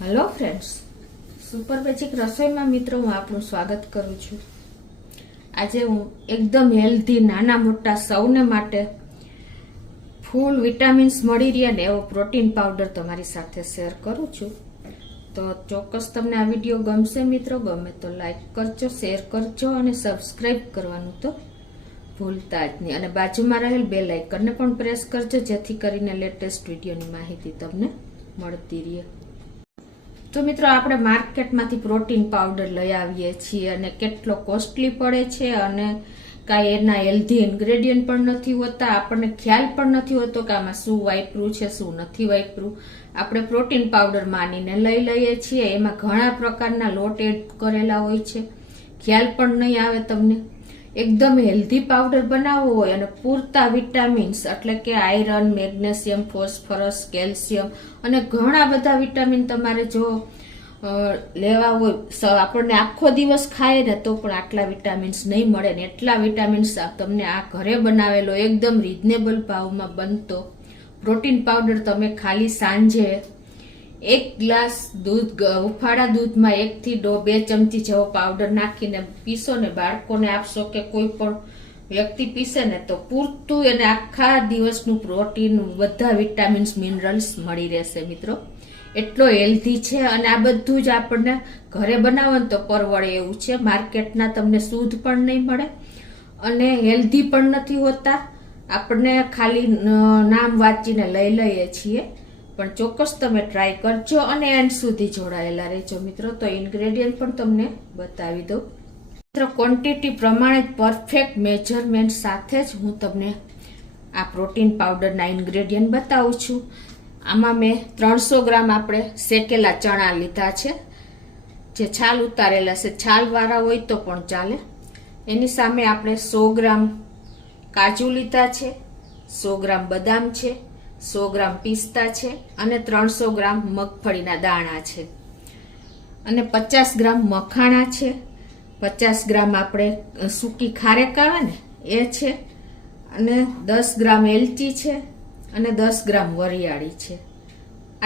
Hello friends, super basic રસોઈમાં મિત્રો હું આપનું સ્વાગત કરું છું। આજે હું એકદમ હેલ્ધી નાના મોટા સૌને માટે ફૂલ વિટામિન્સ મળી રહે ને એવો પ્રોટીન પાવડર તમારી સાથે શેર કરું છું। તો ચોક્કસ તમને આ વિડીયો ગમશે મિત્રો। ગમે તો લાઈક કરજો, શેર કરજો અને સબસ્ક્રાઈબ કરવાનું તો ભૂલતા જ નહીં અને બાજુમાં રહેલ બેલ આઇકનને પણ પ્રેસ કરજો જેથી કરીને લેટેસ્ટ વિડીયોની માહિતી તમને મળતી રહે। તો મિત્રો આપણે માર્કેટમાંથી પ્રોટીન પાવડર લઈ આવીએ છીએ અને કેટલો કોસ્ટલી પડે છે અને કાંઈ એના હેલ્ધી ઇન્ગ્રેડિયન્ટ પણ નથી હોતા। આપણને ખ્યાલ પણ નથી હોતો કે આમાં શું વાપર્યું છે શું નથી વાપર્યું। આપણે પ્રોટીન પાવડર માનીને લઈ લઈએ છીએ, એમાં ઘણા પ્રકારના લોટ એડ કરેલા હોય છે, ખ્યાલ પણ નહીં આવે તમને। એકદમ હેલ્ધી પાવડર બનાવવો હોય અને પૂરતા વિટામિન્સ એટલે કે આયરન, મેગ્નેશિયમ, ફોસ્ફરસ, કેલ્શિયમ અને ઘણા બધા વિટામિન તમારે જો લેવા હોય, આપણને આખો દિવસ ખાય ને તો પણ આટલા વિટામિન્સ નહીં મળે ને એટલા વિટામિન્સ તમને આ ઘરે બનાવેલો એકદમ રીઝનેબલ ભાવમાં બનતો પ્રોટીન પાવડર તમે ખાલી સાંજે 1 ગ્લાસ દૂધ, ઉફાળા દૂધમાં 1 થી 2 ચમચી જેવો પાવડર નાખીને પીશો ને બાળકોને આપશો કે કોઈ પણ વ્યક્તિ પીશે ને તો પૂરતું એને આખા દિવસનું પ્રોટીન, બધા વિટામિન્સ, મિનરલ્સ મળી રહેશે મિત્રો। એટલો હેલ્ધી છે અને આ બધું જ આપણને ઘરે બનાવો તો પરવડે એવું છે। માર્કેટના તમને શુદ્ધ પણ નહીં મળે અને હેલ્ધી પણ નથી હોતા। આપણને ખાલી નામ વાંચીને લઈ લઈએ છીએ, પણ ચોક્કસ તમે ટ્રાય કરજો અને એન્ડ સુધી જોડાયેલા રહેજો મિત્રો। તો ઇન્ગ્રેડિયન્ટ પણ તમને બતાવી દઉં મિત્રો। ક્વોન્ટિટી પ્રમાણે પરફેક્ટ મેજરમેન્ટ સાથે જ હું તમને આ પ્રોટીન પાવડરના ઇન્ગ્રેડિયન્ટ બતાવું છું। આમાં મેં 300 ગ્રામ આપણે શેકેલા ચણા લીધા છે, જે છાલ ઉતારેલા છે, છાલવાળા હોય તો પણ ચાલે। એની સામે આપણે 100 ગ્રામ કાજુ લીધા છે, 100 ગ્રામ બદામ છે, 100 ગ્રામ પિસ્તા છે અને 300 ગ્રામ મગફળીના દાણા છે અને 50 ગ્રામ મખાણા છે, 50 ગ્રામ આપણે સૂકી ખારેક આવે ને એ છે અને 10 ગ્રામ એલચી છે અને 10 ગ્રામ વરિયાળી છે।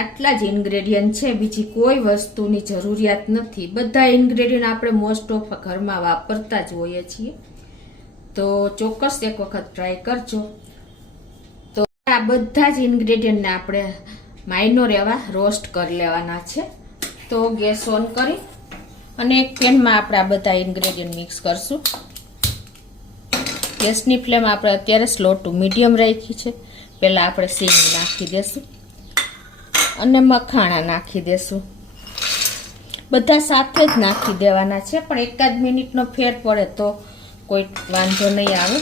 આટલા જ ઇન્ગ્રેડિયન્ટ છે, બીજી કોઈ વસ્તુની જરૂરિયાત નથી। બધા ઇન્ગ્રેડિયન્ટ આપણે મોસ્ટ ઓફ ઘરમાં વાપરતા જ હોઈએ છીએ, તો ચોક્કસ એક વખત ટ્રાય કરજો। તો આ બધા જ ઇન્ગ્રેડિયન્ટને આપણે માઇનોર એવા રોસ્ટ કરી લેવાના છે। તો ગેસ ઓન કરી અને એક પેનમાં આપણે આ બધા ઇન્ગ્રેડિયન્ટ મિક્સ કરશું। ગેસની ફ્લેમ આપણે અત્યારે સ્લો ટુ મીડિયમ રાખી છે। પહેલા આપણે સિંગ નાખી દેશું અને મખાણા નાખી દેશું। બધા સાથે જ નાખી દેવાના છે, પણ એકાદ મિનિટનો ફેર પડે તો કોઈ વાંધો નહીં આવે,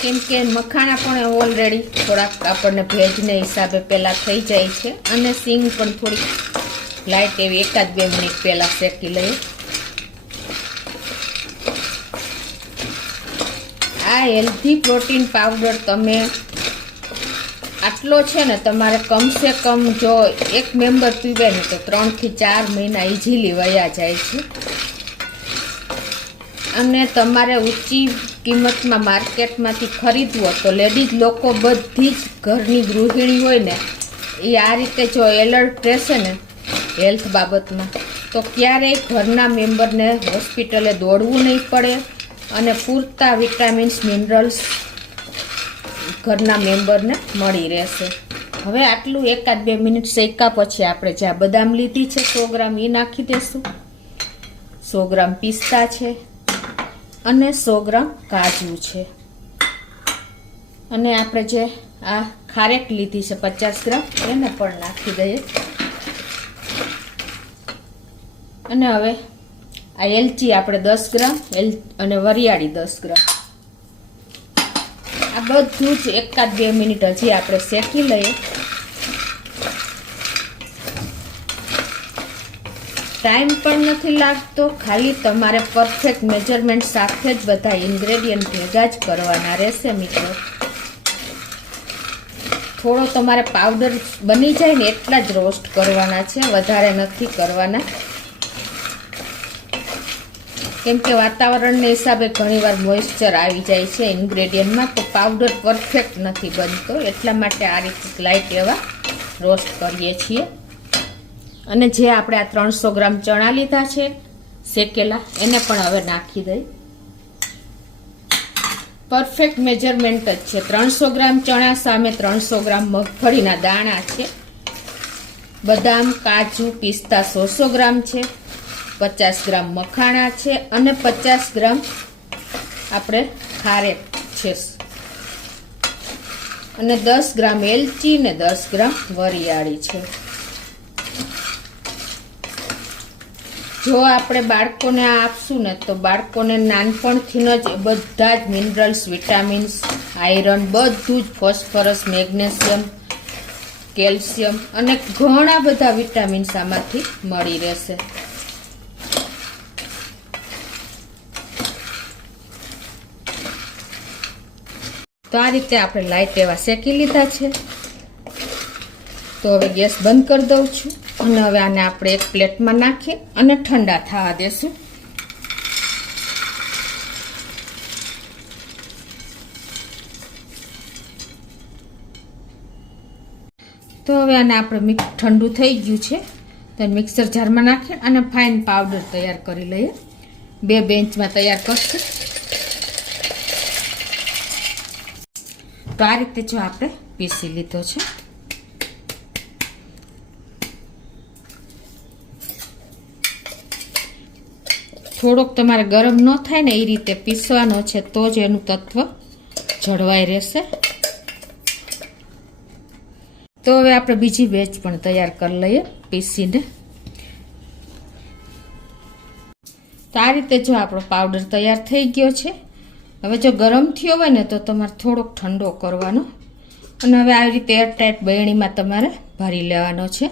કેમ કે મખાણા પણ ઓલરેડી થોડાક આપણને ભેજને હિસાબે પહેલા થઈ જાય છે અને સિંગ પણ થોડીક લાઈટ એવી એકાદ 2 મિનિટ પહેલા શેકી લઈએ। આ હેલ્ધી પ્રોટીન પાવડર તમે આટલો છે ને તમારે કમસે કમ જો એક મેમ્બર પીવે ને તો 3 થી 4 મહિના ઇઝીલી વયા જાય છે અને તમારે ઊંચી કિંમતમાં માર્કેટમાંથી ખરીદવો તો લેડીઝ લોકો બધી જ ઘરની ગૃહિણી હોય ને એ આ રીતે જો એલર્ટ રહેશે ને હેલ્થ બાબતમાં તો ક્યારેય ઘરના મેમ્બરને હોસ્પિટલે દોડવું નહીં પડે અને પૂરતા વિટામિન્સ, મિનરલ્સ ઘરના મેમ્બરને મળી રહેશે। હવે આટલું એકાદ 2 મિનિટ શેકા પછી આપણે જ્યાં બદામ લીધી છે 100 ગ્રામ એ નાખી દેશું, 100 ગ્રામ પિસ્તા છે અને 100 ગ્રામ કાજુ છે અને આપણે જે આ ખારેક લીધી છે 50 ગ્રામ એને પણ નાખી દઈએ અને હવે આ એલચી આપણે 10 ગ્રામ અને વરિયાળી 10 ગ્રામ આ બધું જ એકાદ 2 મિનિટ હજી આપણે શેકી લઈએ। ટાઈમ પણ નથી લાગતો, ખાલી તમારે પરફેક્ટ મેજરમેન્ટ સાથે જ બધા ઇન્ગ્રેડિયન્ટ ભેગા જ કરવાના રહેશે મિત્રો। થોડો તમારે પાવડર બની જાય ને એટલા જ રોસ્ટ કરવાના છે, વધારે નથી કરવાના, કેમ કે વાતાવરણને હિસાબે ઘણીવાર મોઇસ્ચર આવી જાય છે ઇન્ગ્રેડિયન્ટમાં, તો પાવડર પરફેક્ટ નથી બનતો, એટલા માટે આ રીતે લાઇટ એવા રોસ્ટ કરીએ છીએ। અને જે આપણે આ 300 ગ્રામ ચણા લીધા છે શેકેલા, એને પણ હવે નાખી દઈ. પરફેક્ટ મેજરમેન્ટ જ છે. 300 ગ્રામ ચણા સામે 300 ગ્રામ મગફળીના દાણા છે. બદામ, કાજુ, પિસ્તા 100 ગ્રામ છે. 50 ગ્રામ મખાણા છે અને 50 ગ્રામ આપણે ખારેક છે અને 10 ગ્રામ એલચી ને 10 ગ્રામ વરિયાળી છે. જો આપણે બાળકોને આ આપશું ને તો બાળકોને નાનપણથી જ બધા જ મિનરલ્સ, વિટામિન્સ, આયરન, બધું જ, ફોસ્ફરસ, મેગ્નેશિયમ, કેલ્શિયમ અને ઘણા બધા વિટામિન્સ આમાંથી મળી રહેશે. તો આ રીતે આપણે લાઈટ એવા શેકી લીધા છે. તો હવે ગેસ બંધ કરી દઉં છું અને હવે આને આપણે એક પ્લેટમાં નાખી અને ઠંડા થવા દેશું. તો હવે આને આપણે ઠંડુ થઈ ગયું છે તો મિક્સર જારમાં નાખી અને ફાઇન પાવડર તૈયાર કરી લઈએ. 2 બેન્ચમાં તૈયાર કરશું. તો આ રીતે જો આપણે પીસી લીધો છે. થોડોક તમારે ગરમ ન થાય ને એ રીતે પીસવાનો છે તો જ એનું તત્વ જળવાઈ રહેશે. તો હવે આપણે બીજી બેચ પણ તૈયાર કરી લઈએ પીસીને. તો આ રીતે જો આપણો પાવડર તૈયાર થઈ ગયો છે. હવે જો ગરમ થયો હોય ને તો તમારે થોડોક ઠંડો કરવાનો અને હવે આવી રીતે એરટાઈટ બરણીમાં તમારે ભરી લેવાનો છે.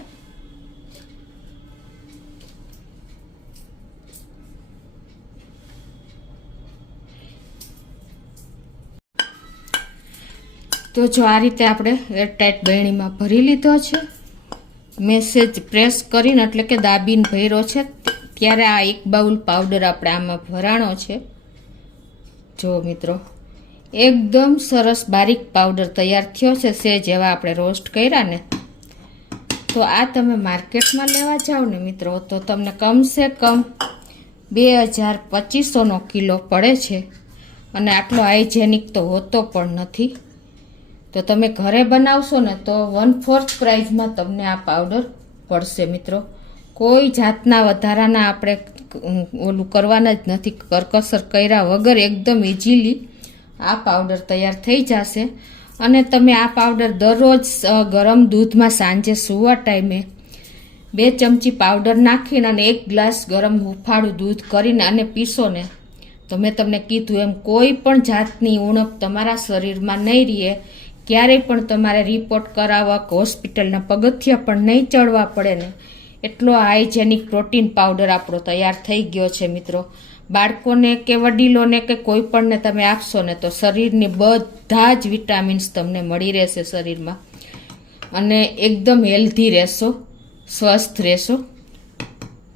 તો જો આ રીતે આપણે એરટાઈટ બરણીમાં ભરી લીધો છે. મેસેજ પ્રેસ કરીને એટલે કે દાબીને ભર્યો છે ત્યારે આ 1 બાઉલ પાવડર આપણે આમાં ભરાણો છે. જો મિત્રો એકદમ સરસ બારીક પાવડર તૈયાર થયો છે. જેવા આપણે રોસ્ટ કર્યા ને તો આ તમે માર્કેટમાં લેવા જાઓ ને મિત્રો તો તમને કમસે કમ 2200-2500 કિલો પડે છે અને આટલો હાઇજેનિક તો હોતો પણ નથી. તો તમે ઘરે બનાવશો ને તો 1/4 પ્રાઇઝમાં તમને આ પાવડર પડશે મિત્રો. કોઈ જાતના વધારાના આપણે ઓલું કરવાના જ નથી. કરકસર કર્યા વગર એકદમ ઇઝીલી આ પાવડર તૈયાર થઈ જશે. અને તમે આ પાવડર દરરોજ ગરમ દૂધમાં સાંજે સૂવા ટાઈમે 2 ચમચી પાવડર નાખીને અને 1 ગ્લાસ ગરમ હુંફાળું દૂધ કરીને અને પીશો ને તો મેં તમને કીધું એમ કોઈ પણ જાતની ઉણપ તમારા શરીરમાં નહીં રહે. ક્યારેય પણ તમારે રિપોર્ટ કરાવવા કે હોસ્પિટલના પગથિયા પણ નહીં ચડવા પડે ને એટલો હાઇજેનિક પ્રોટીન પાવડર આપણો તૈયાર થઈ ગયો છે મિત્રો. બાળકોને કે વડીલોને કે કોઈ પણને તમે આપશો ને તો શરીરની બધા જ વિટામિન્સ તમને મળી રહેશે શરીરમાં અને એકદમ હેલ્ધી રહેશો, સ્વસ્થ રહેશો.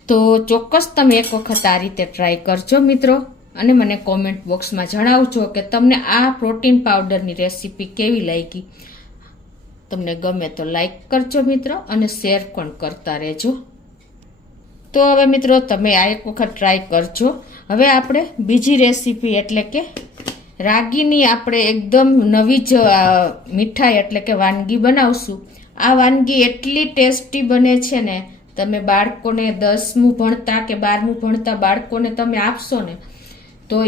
તો ચોક્કસ તમે એક વખત આ રીતે ટ્રાય કરજો મિત્રો અને મને કોમેન્ટ બોક્સમાં જણાવજો કે તમને આ પ્રોટીન પાવડરની રેસીપી કેવી લાગી. તમને ગમે તો લાઈક કરજો મિત્રો અને શેર પણ કરતા રહેજો. તો હવે મિત્રો તમે આ એક વખત ટ્રાય કરજો. હવે આપણે બીજી રેસીપી એટલે કે રાગીની આપણે એકદમ નવી જ મીઠાઈ એટલે કે વાનગી બનાવશું. આ વાનગી એટલી ટેસ્ટી બને છે ને તમે બાળકોને 10મું ભણતા કે 12મું ભણતા બાળકોને તમે આપશો ને તો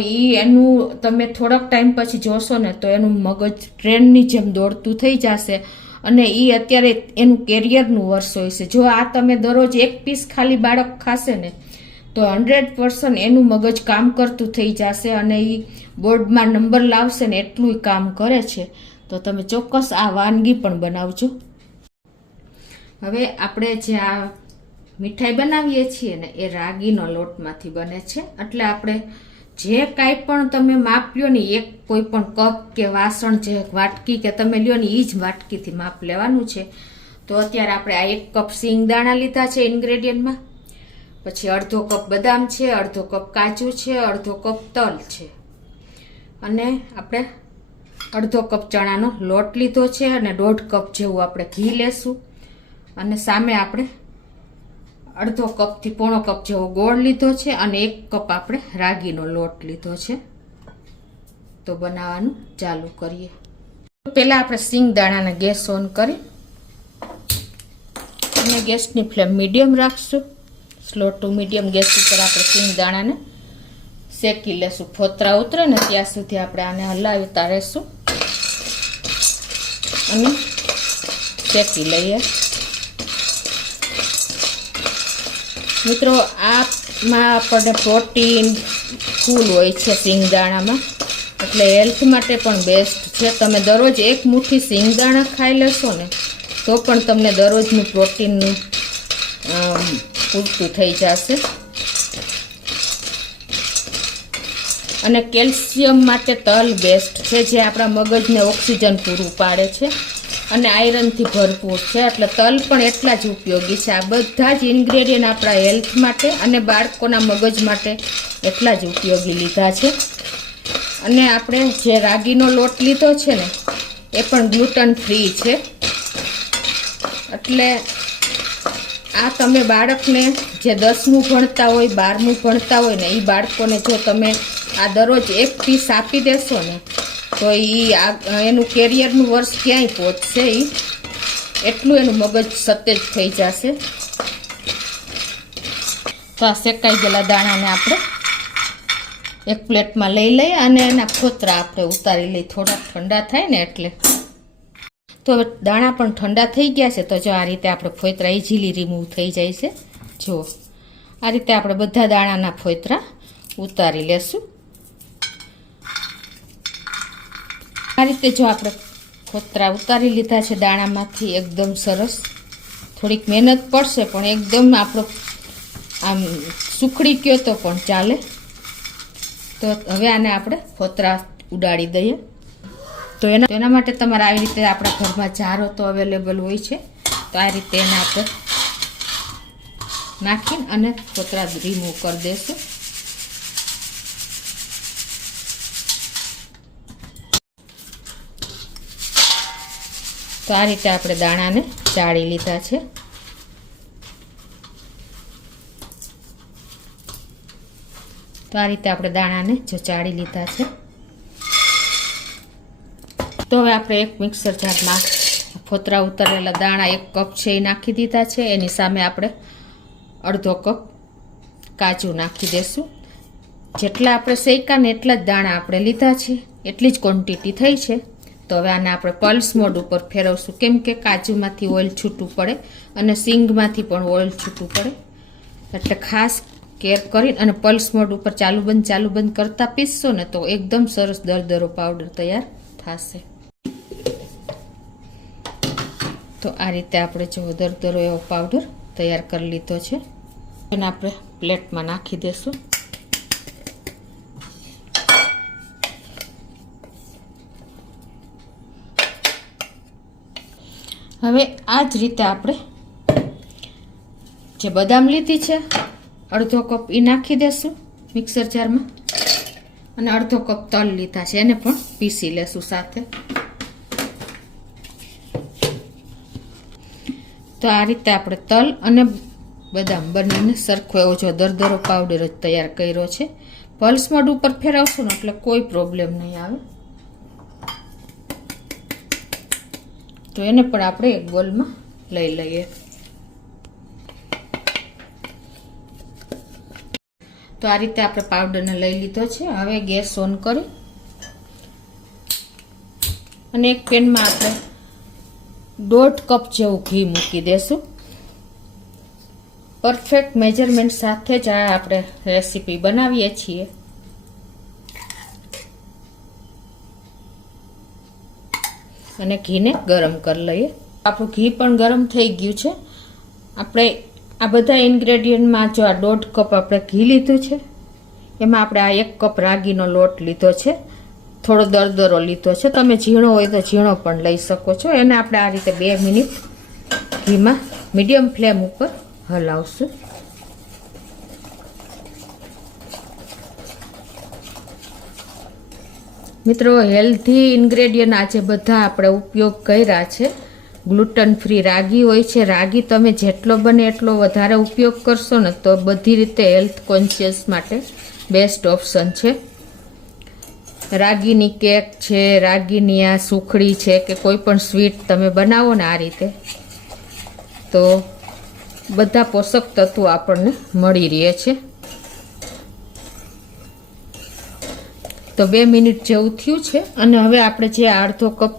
એનું તમે થોડોક ટાઈમ પછી જોશો ને તો એનું મગજ ટ્રેનની જેમ દોડતું થઈ જશે અને અત્યારે એનું કેરિયરનું વર્ષ હોય છે. જો આ તમે દરરોજ 1 પીસ ખાલી બાળક ખાશે ને તો 100% એનું મગજ કામ કરતું થઈ જશે અને બોર્ડમાં નંબર લાવશે ને એટલું કામ કરે છે. તો તમે ચોક્કસ આ વાનગી પણ બનાવજો. હવે આપણે જે આ મીઠાઈ બનાવીએ છીએ ને એ રાગીનો લોટમાંથી બને છે. એટલે આપણે જે કાંઈ પણ તમે માપ લ્યો ને એક કોઈ પણ કપ કે વાસણ જે વાટકી કે તમે લ્યો ને એ જ વાટકીથી માપ લેવાનું છે. તો અત્યારે આપણે આ 1 કપ સિંગદાણા લીધા છે ઇન્ગ્રેડિયન્ટમાં, પછી અડધો કપ બદામ છે, અડધો કપ કાજુ છે, અડધો કપ તલ છે અને આપણે અડધો કપ ચણાનો લોટ લીધો છે અને 1.5 કપ જેવું આપણે ઘી લેશું અને સામે આપણે અડધો કપથી પોણો કપ જેવો ગોળ લીધો છે અને 1 કપ આપણે રાગીનો લોટ લીધો છે. તો બનાવવાનું ચાલુ કરીએ. પહેલા આપણે સિંગદાણાને ગેસ ઓન કરી અને ગેસની ફ્લેમ મીડિયમ રાખશું. સ્લો ટુ મીડિયમ ગેસ ઉપર આપણે સિંગદાણાને શેકી લેશું. ફોતરા ઉતરે ને ત્યાં સુધી આપણે આને હલાવતા રહેશું અને શેકી લઈએ. મિત્રો, આમાં આપણને પ્રોટીન ફૂલ હોય છે સિંગદાણામાં, એટલે હેલ્થ માટે પણ બેસ્ટ છે. તમે દરરોજ 1 મુઠ્ઠી સિંગદાણા ખાઈ લેશો ને તો પણ તમને દરરોજનું પ્રોટીનનું પૂરતું થઈ જશે. અને કેલ્શિયમ માટે તલ બેસ્ટ છે, જે આપણા મગજને ઓક્સિજન પૂરું પાડે છે અને આયરનથી ભરપૂર છે. એટલે તલ પણ એટલા જ ઉપયોગી છે. આ બધા જ ઇન્ગ્રેડિયન્ટ આપણા હેલ્થ માટે અને બાળકોના મગજ માટે એટલા જ ઉપયોગી લીધા છે. અને આપણે જે રાગીનો લોટ લીધો છે ને એ પણ ગ્લુટન ફ્રી છે. એટલે આ તમે બાળકને જે 10મું ભણતા હોય 12મું ભણતા હોય ને એ બાળકોને જો તમે આ દરરોજ 1 પીસ આપી દેશો ને તો એનું કેરિયરનું વર્ષ ક્યાંય પહોંચશે. એટલું એનું મગજ સતેજ થઈ જશે. તો આ શેકાઈ ગયેલા દાણાને આપણે એક પ્લેટમાં લઈ લઈએ અને એના ફોતરા આપણે ઉતારી લઈએ. થોડા ઠંડા થાય ને એટલે. તો હવે દાણા પણ ઠંડા થઈ ગયા છે. તો જો આ રીતે આપણે ફોતરા ઇઝીલી રિમૂવ થઈ જાય છે. જો આ રીતે આપણે બધા દાણાના ફોતરા ઉતારી લેશું. આ રીતે જો આપણે ફોતરા ઉતારી લીધા છે દાણામાંથી, એકદમ સરસ. થોડીક મહેનત પડશે પણ એકદમ આપણો આમ સુખડી કયો તો પણ ચાલે. તો હવે આને આપણે ફોતરા ઉડાડી દઈએ. તો એના માટે તમારે આવી રીતે આપણા ઘરમાં જારો તો અવેલેબલ હોય છે. તો આ રીતે એને આપણે નાખીને અને ફોતરા રિમૂવ કરી દઈશું. તો આ રીતે આપણે દાણાને ચાળી લીધા છે. તો આ રીતે આપણે દાણાને જો ચાળી લીધા છે. તો હવે આપણે એક મિક્સર જારમાં ફોતરા ઉતારેલા દાણા 1 કપ છે એ નાખી દીધા છે. એની સામે આપણે અડધો કપ કાજુ નાખી દઈશું. જેટલા આપણે શેકા ને એટલા જ દાણા આપણે લીધા છે, એટલી જ ક્વોન્ટિટી થઈ છે. તો હવે આને આપણે પલ્સ મોડ ઉપર ફેરવશું, કેમ કે કાજુમાંથી ઓઇલ છૂટું પડે અને સિંગમાંથી પણ ઓઇલ છૂટું પડે. એટલે ખાસ કેર કરીને અને પલ્સ મોડ ઉપર ચાલુ બંધ કરતા પીસશો ને તો એકદમ સરસ દરદરો પાવડર તૈયાર થશે. તો આ રીતે આપણે જો દરદરો એવો પાવડર તૈયાર કરી લીધો છે. એને આપણે પ્લેટમાં નાખી દઈશું. હવે આ જ રીતે આપણે જે બદામ લીધી છે અડધો કપ એ નાખી દેશું મિક્સર જારમાં અને અડધો કપ તલ લીધા છે એને પણ પીસી લેશું સાથે. તો આ રીતે આપણે તલ અને બદામ બંનેને સરખો એવો જો દરદરો પાવડર જ તૈયાર કર્યો છે. પલ્સ મોડ ઉપર ફેરવશું ને એટલે કોઈ પ્રોબ્લેમ નહીં આવે. તો એને પણ આપણે એક બોલમાં લઈ લઈએ. તો આ રીતે આપણે પાવડરને લઈ લીધો છે. હવે ગેસ ઓન કરી અને એક પેનમાં આપણે 1.5 કપ જેવું ઘી મૂકી દેશું. પરફેક્ટ મેજરમેન્ટ સાથે જ આ આપણે રેસીપી બનાવીએ છીએ. અને ઘીને ગરમ કરી લઈએ. આપણું ઘી પણ ગરમ થઈ ગયું છે. આપણે આ બધા ઇન્ગ્રેડિયન્ટમાં જો આ 1.5 કપ આપણે ઘી લીધું છે, એમાં આપણે આ 1 કપ રાગીનો લોટ લીધો છે, થોડો દરદરો લીધો છે. તમે ઝીણો હોય તો ઝીણો પણ લઈ શકો છો. એને આપણે આ રીતે 2 મિનિટ ઘીમાં મીડિયમ ફ્લેમ ઉપર હલાવશું. મિત્રો, હેલ્ધી ઇન્ગ્રેડિયન્ટ આજે બધા આપણે ઉપયોગ કર્યા છે ગ્લુટન ફ્રી રાગી હોય છે. રાગી તમે જેટલો બને એટલો વધારે ઉપયોગ કરશો ને તો બધી રીતે હેલ્થ કોન્શિયસ માટે બેસ્ટ ઓપ્શન છે. રાગીની કેક છે, રાગીની આ સુખડી છે કે કોઈ પણ સ્વીટ તમે બનાવો ને આ રીતે તો બધા પોષક તત્વો આપણને મળી રહે છે. તો 2 મિનિટ જેવું થયું છે અને હવે આપણે જે અડધો કપ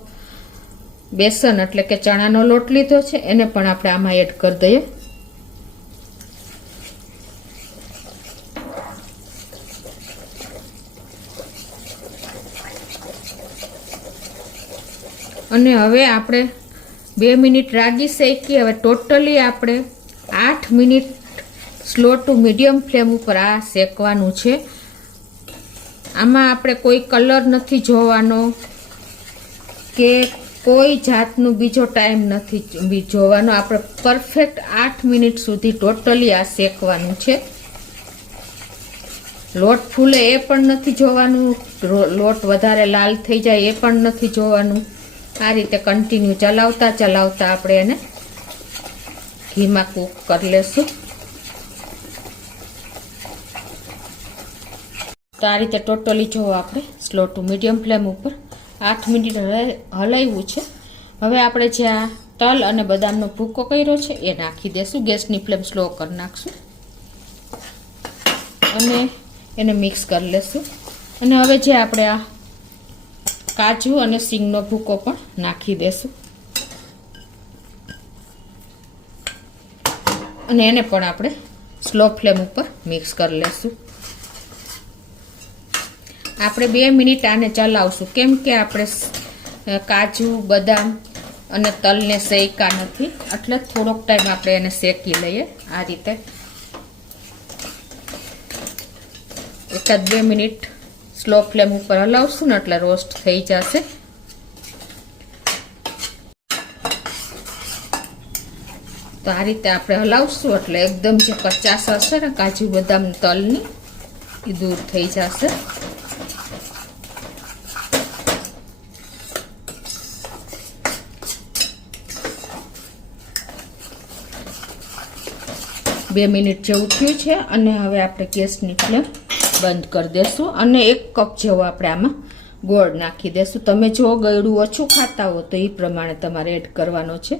બેસન એટલે કે ચણાનો લોટ લીધો છે એને પણ આપણે આમાં એડ કરી દઈએ. અને હવે આપણે 2 મિનિટ રાગી શેકી. હવે ટોટલી આપણે 8 minute slow to medium flame ઉપર આ શેકવાનું છે. આમાં આપણે કોઈ કલર નથી જોવાનો કે કોઈ જાતનું બીજો ટાઈમ નથી જોવાનો. આપણે પરફેક્ટ 8 મિનિટ સુધી ટોટલી આ શેકવાનું છે. લોટ ફૂલે એ પણ નથી જોવાનું, લોટ વધારે લાલ થઈ જાય એ પણ નથી જોવાનું. આ રીતે કન્ટિન્યુ ચલાવતા આપણે એને ઘીમાં કૂક કરી લેશું. તો આ રીતે ટોટલી જો આપણે સ્લો ટુ મીડિયમ ફ્લેમ ઉપર 8 મિનિટ હલાવ્યું છે. હવે આપણે જે આ તલ અને બદામનો ભૂકો કર્યો છે એ નાખી દેશું. ગેસની ફ્લેમ સ્લો કરી નાખશું અને એને મિક્સ કરી લેશું. અને હવે જે આપણે આ કાજુ અને સિંગનો ભૂકો પણ નાખી દેશું અને એને પણ આપણે સ્લો ફ્લેમ ઉપર મિક્સ કરી લેશું. આપણે 2 મિનિટ આને ચલાવશું કેમ કે આપણે કાજુ બદામ અને તલને શેકા નથી એટલે થોડોક ટાઈમ આપણે એને શેકી લઈએ. આ રીતે 1-2 મિનિટ સ્લો ફ્લેમ ઉપર હલાવશું ને એટલે રોસ્ટ થઈ જશે. તો આ રીતે આપણે હલાવશું એટલે એકદમ જે કચાશ હશે ને કાજુ બદામ તલની એ દૂર થઈ જશે. બે મિનિટ જેવું થયું છે અને હવે આપણે ગેસની ફ્લેમ બંધ કરી દેશું અને 1 કપ જેવો આપણે આમાં ગોળ નાખી દેશું. તમે જો ગળ્યું ઓછું ખાતા હો તો એ પ્રમાણે તમારે એડ કરવાનો છે.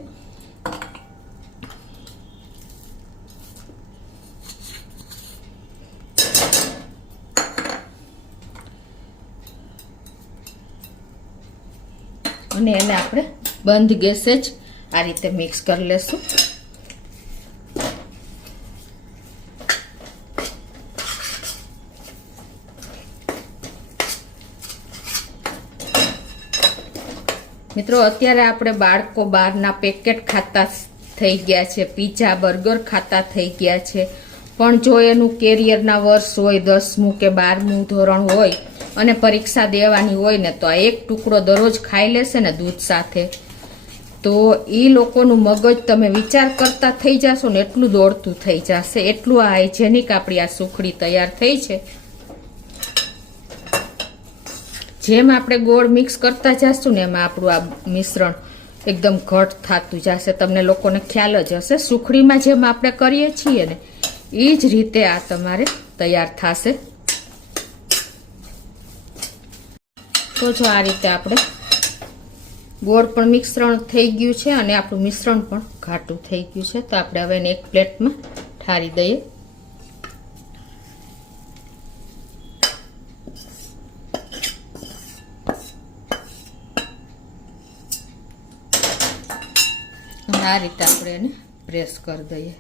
અને એને આપણે બંધ ગેસે જ આ રીતે મિક્સ કરી લેશું. મિત્રો અત્યારે આપણે બાળકો બહારના પેકેટ ખાતા થઈ ગયા છે, પીઝા બર્ગર ખાતા થઈ ગયા છે. પણ જો એનું કેરિયરના વર્ષ હોય 10મું કે 12મું ધોરણ હોય અને પરીક્ષા દેવાની હોય ને તો આ 1 ટુકડો દરરોજ ખાઈ લેશે ને દૂધ સાથે તો એ લોકોનું મગજ તમે વિચાર કરતા થઈ જશો ને એટલું દોડતું થઈ જશે. એટલું આ હાઇજેનિક આપણી આ સુખડી તૈયાર થઈ છે. જેમ આપણે ગોળ મિક્સ કરતા જશું ને એમાં આપણું આ મિશ્રણ એકદમ ઘટ થતું જશે. તમને લોકોને ખ્યાલ જ હશે સુખડીમાં જેમ આપણે કરીએ છીએ ને એ જ રીતે આ તમારે તૈયાર થશે. તો જો આ રીતે આપણે ગોળ પણ મિશ્રણ થઈ ગયું છે અને આપણું મિશ્રણ પણ ઘાટું થઈ ગયું છે. તો આપણે હવે એને એક પ્લેટમાં ઠારી દઈએ. આ રીતે આપણે એને પ્રેસ કરી દઈએ.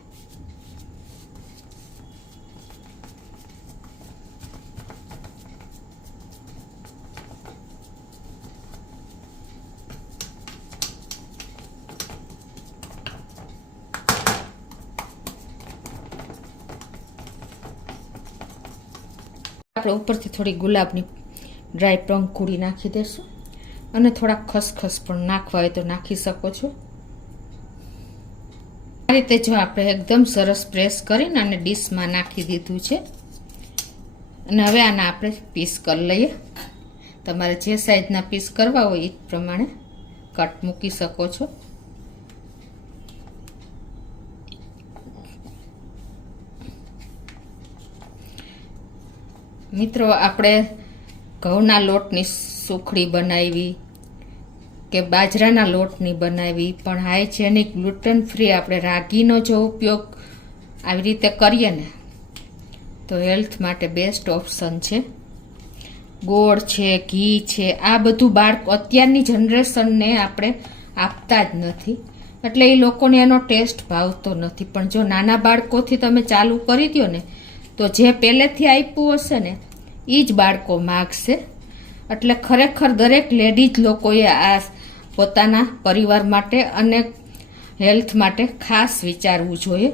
આપણે ઉપરથી થોડી ગુલાબની ડ્રાય પંખુડી નાખી દેશું અને થોડા ખસખસ પણ નાખવા હોય તો નાખી શકો છો. આ રીતે જો આપણે એકદમ સરસ પ્રેસ કરીને અને ડીશમાં નાખી દીધું છે અને હવે આના આપણે પીસ કરી લઈએ. તમારે જે સાઈઝના પીસ કરવા હોય એ પ્રમાણે કટ મૂકી શકો છો. મિત્રો આપણે ઘઉંના લોટની સુખડી બનાવી કે બાજરાના લોટની બનાવી, પણ હાઇજેનિક ગ્લુટન ફ્રી આપણે રાગીનો જો ઉપયોગ આવી રીતે કરીએ ને તો હેલ્થ માટે બેસ્ટ ઓપ્શન છે. ગોળ છે, ઘી છે, આ બધું બાળકો અત્યારની જનરેશનને આપણે આપતા જ નથી, એટલે એ લોકોને એનો ટેસ્ટ ભાવતો નથી. પણ જો નાના બાળકોથી તમે ચાલુ કરી દો ને તો જે પહેલેથી આપ્યું હશે ને એ જ બાળકો માગશે. એટલે ખરેખર દરેક લેડીઝ લોકોએ આ પોતાના પરિવાર માટે અને હેલ્થ માટે ખાસ વિચારવું જોઈએ.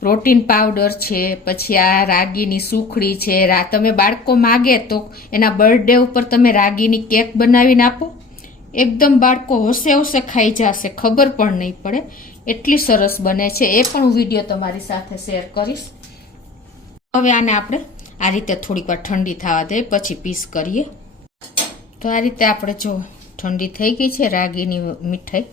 પ્રોટીન પાવડર છે, પછી આ રાગીની સુખડી છે. તમે બાળકો માગે તો એના બર્થડે ઉપર તમે રાગીની કેક બનાવીને આપો, એકદમ બાળકો હોશે હોશે ખાઈ જશે, ખબર પણ નહીં પડે, એટલી સરસ બને છે. એ પણ હું વિડીયો તમારી સાથે શેર કરીશ. હવે આને આપણે આ રીતે થોડીક વાર ઠંડી થવા દઈએ, પછી પીસ કરીએ. તો આ રીતે આપણે જો ઠંડી થઈ ગઈ છે રાગીની મીઠાઈ.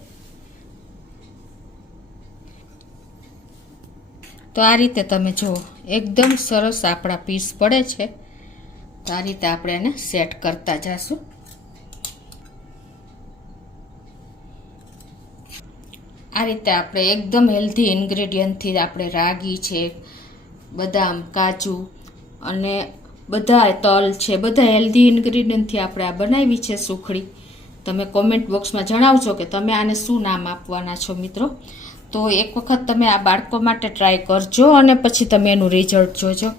તો આ રીતે તમે જો એકદમ સરસ આપણા પીસ પડે છે. તો આ રીતે આપણે એને સેટ કરતા જઈશું. આ રીતે આપણે એકદમ હેલ્ધી ઇન્ગ્રેડિયન્ટથી આપણે રાગી છે, બદામ, કાજુ અને બધા તલ છે, બધા હેલ્ધી ઇન્ગ્રેડિયન્ટથી આપણે આ બનાવી છે સુખડી. તમે કોમેન્ટ બોક્સમાં જણાવજો કે તમે આને શું નામ આપવાના છો મિત્રો. તો એક વખત તમે આ બાળકો માટે ટ્રાય કરજો અને પછી તમે એનું રિઝલ્ટ જોજો.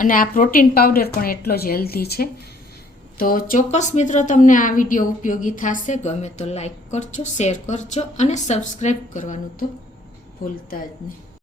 અને આ પ્રોટીન પાવડર પણ એટલો જ હેલ્ધી છે. તો ચોક્કસ મિત્રો તમને આ વિડીયો ઉપયોગી થશે. ગમે તો લાઈક કરજો, શેર કરજો અને સબસ્ક્રાઈબ કરવાનું તો ભૂલતા જ નહીં.